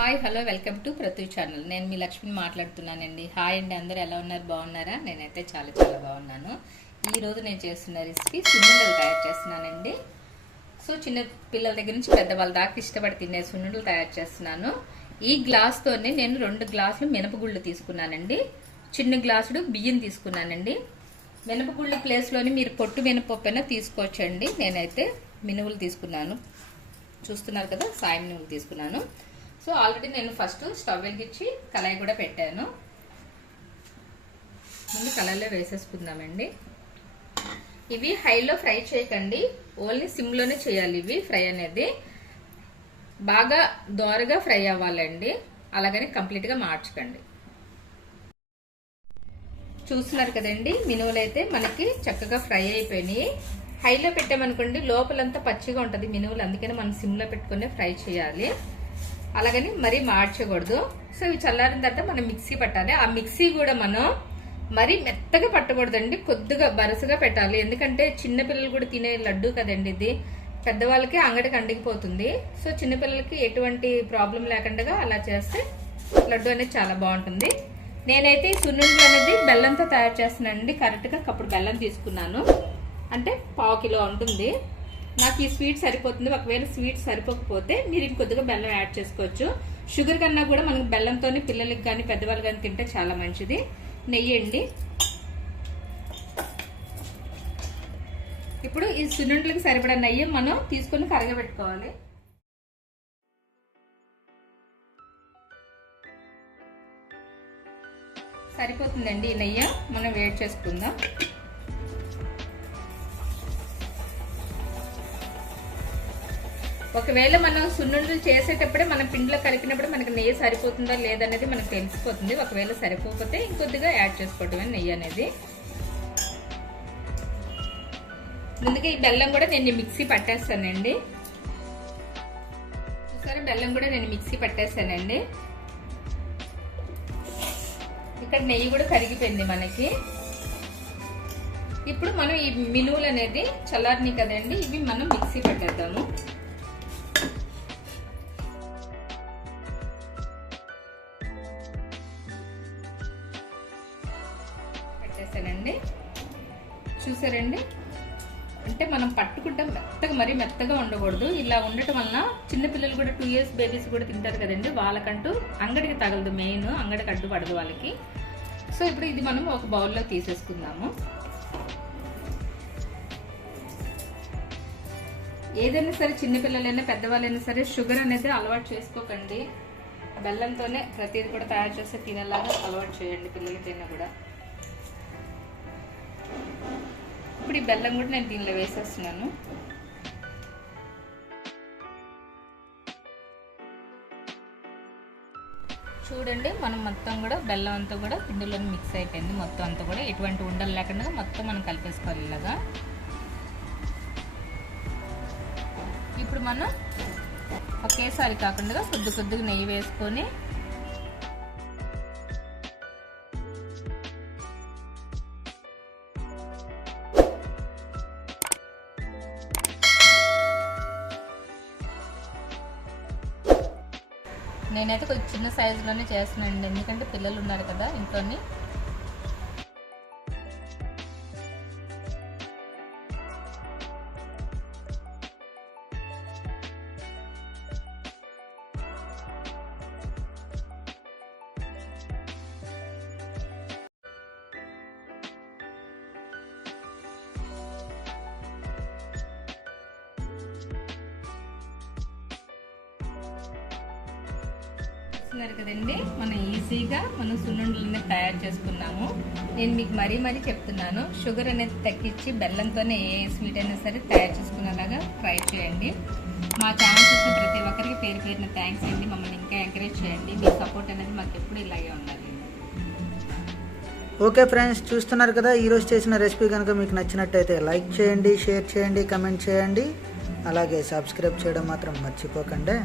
Hi hello welcome to ప్రతి channel. నేను మీ లక్ష్మిని మాట్లాడుతున్నానండి. హాయ్ అండి అందరూ ఎలా ఉన్నారు? బాగున్నారా? నేనైతే చాలా చాలా బాగున్నాను. ఈ రోజు నేను చేస్తున్న రెసిపీ సున్నుండలు తయారు చేస్తున్నానండి. సో చిన్న పిల్లల దగ్గర నుంచి పెద్దవాళ్ళ దాకా ఇష్టపడి తినే సున్నుండలు తయారు చేస్తున్నాను. ఈ గ్లాస్తోనే నేను రెండు గ్లాసులు మినపగుళ్ళు తీసుకున్నానండి. చిన్న గ్లాసుడు బియ్యం తీసుకున్నానండి. మినపగుళ్ళు ప్లేస్లోని మీరు పొట్టు మినపప్పైనా తీసుకోవచ్చండి. నేనైతే మినువులు తీసుకున్నాను. చూస్తున్నారు కదా సాయం మినువులు తీసుకున్నాను. సో ఆల్రెడీ నేను ఫస్ట్ స్టవ్ వెలిగించి కళాయి కూడా పెట్టాను. ముందు కళాయిలో వేసేసుకుందామండి. ఇవి హైలో ఫ్రై చేయకండి. ఓన్లీ సిమ్లోనే చేయాలి ఇవి ఫ్రై అనేది. బాగా దోరగా ఫ్రై అవ్వాలండి. అలాగని కంప్లీట్గా మార్చకండి. చూస్తున్నారు కదండి మినువులు అయితే మనకి చక్కగా ఫ్రై అయిపోయినాయి. హైలో పెట్టామనుకోండి లోపలంతా పచ్చిగా ఉంటుంది మినువులు. అందుకని మనం సిమ్లో పెట్టుకునే ఫ్రై చేయాలి. అలాగని మరీ మార్చకూడదు. సో ఇవి చల్లారిన తర్వాత మనం మిక్సీ పట్టాలి. ఆ మిక్సీ కూడా మనం మరీ మెత్తగా పట్టకూడదండి. కొద్దిగా బరసగా పెట్టాలి. ఎందుకంటే చిన్నపిల్లలు కూడా తినే లడ్డు కదండి ఇది. పెద్దవాళ్ళకి అంగడికి అండిగిపోతుంది. సో చిన్నపిల్లలకి ఎటువంటి ప్రాబ్లం లేకుండా అలా చేస్తే లడ్డు అనేది చాలా బాగుంటుంది. నేనైతే ఈ అనేది బెల్లంతో తయారు చేస్తున్నానండి. కరెక్ట్గా కప్పుడు బెల్లం తీసుకున్నాను. అంటే పావు కిలో ఉంటుంది. నాకు ఈ స్వీట్ సరిపోతుంది. ఒకవేళ స్వీట్ సరిపోకపోతే మీరు ఇంకొద్దిగా బెల్లం యాడ్ చేసుకోవచ్చు. షుగర్ కన్నా కూడా మనకు బెల్లంతో పిల్లలకి కానీ పెద్దవాళ్ళు కానీ తింటే చాలా మంచిది. నెయ్యి అండి. ఇప్పుడు ఈ సున్నుండలకి సరిపడా నెయ్యి మనం తీసుకొని కరగబెట్టుకోవాలి. సరిపోతుందండి ఈ నెయ్యి. మనం వేడి చేసుకుందాం. ఒకవేళ మనం సున్నుండలు చేసేటప్పుడే మనం పిండిలో కలిపినప్పుడు మనకి నెయ్యి సరిపోతుందా లేదనేది మనకు తెలిసిపోతుంది. ఒకవేళ సరిపోకపోతే ఇంకొద్దిగా యాడ్ చేసుకోవటమే నెయ్యి అనేది. ముందుగా ఈ బెల్లం కూడా నేను మిక్సీ పట్టేస్తానండి. చూసారా బెల్లం కూడా నేను మిక్సీ పట్టేస్తానండి. ఇక్కడ నెయ్యి కూడా కరిగిపోయింది మనకి. ఇప్పుడు మనం ఈ మినువులు అనేది చల్లారినాయి కదండి ఇవి మనం మిక్సీ పట్టేద్దాము. పెట్టేసానండి చూసారండి? అంటే మనం పట్టుకుంటాం మెత్తగా మరీ మెత్తగా ఉండకూడదు. ఇలా ఉండటం వలన చిన్నపిల్లలు కూడా టూ ఇయర్స్ బేబీస్ కూడా తింటారు కదండి. వాళ్ళకంటూ అంగడికి తగలదు మెయిన్ అంగడికి అడ్డు పడదు వాళ్ళకి. సో ఇప్పుడు ఇది మనం ఒక బౌల్లో తీసేసుకుందాము. ఏదైనా సరే చిన్నపిల్లలైనా పెద్దవాళ్ళైనా సరే షుగర్ అనేది అలవాటు చేసుకోకండి. బెల్లంతోనే ప్రతిదీ కూడా తయారు చేస్తే తినేలాగా అలవాటు చేయండి పిల్లలకైనా కూడా. ఇప్పుడు ఈ బెల్లం కూడా నేను దీనిలో వేసేస్తున్నాను. చూడండి మనం మొత్తం కూడా బెల్లం అంతా కూడా ఇందులో మిక్స్ అయిపోయింది. మొత్తం అంతా కూడా ఎటువంటి ఉండలు లేకుండా మొత్తం మనం కలిపేసుకోవాలి ఇలాగా. ఇప్పుడు మనం ఒకేసారి కాకుండా కొద్ది కొద్దిగా నెయ్యి వేసుకొని నేనైతే కొంచెం చిన్న సైజులోనే చేస్తున్నానండి. ఎందుకంటే పిల్లలు ఉన్నారు కదా ఇంట్లోని. చూస్తున్నారు కదండి. మనం ఈజీగా మనం సున్నుండలనే తయారు చేసుకున్నాము. నేను మీకు మరీ మరీ చెప్తున్నాను. షుగర్ అనేది తగ్గించి బెల్లంతోనే ఏ స్వీట్ అయినా సరే తయారు చేసుకునేలాగా ట్రై చేయండి. మా ఛానల్ చూసిన ప్రతి ఒక్కరికి పేరు పేరున థ్యాంక్స్ అండి. మమ్మల్ని ఇంకా ఎంకరేజ్ చేయండి. మీ సపోర్ట్ అనేది మాకు ఎప్పుడు ఇలాగే ఉండాలి. ఓకే ఫ్రెండ్స్ చూస్తున్నారు కదా ఈరోజు చేసిన రెసిపీ కనుక మీకు నచ్చినట్టయితే లైక్ చేయండి షేర్ చేయండి కమెంట్ చేయండి. అలాగే సబ్స్క్రైబ్ చేయడం మాత్రం మర్చిపోకండి.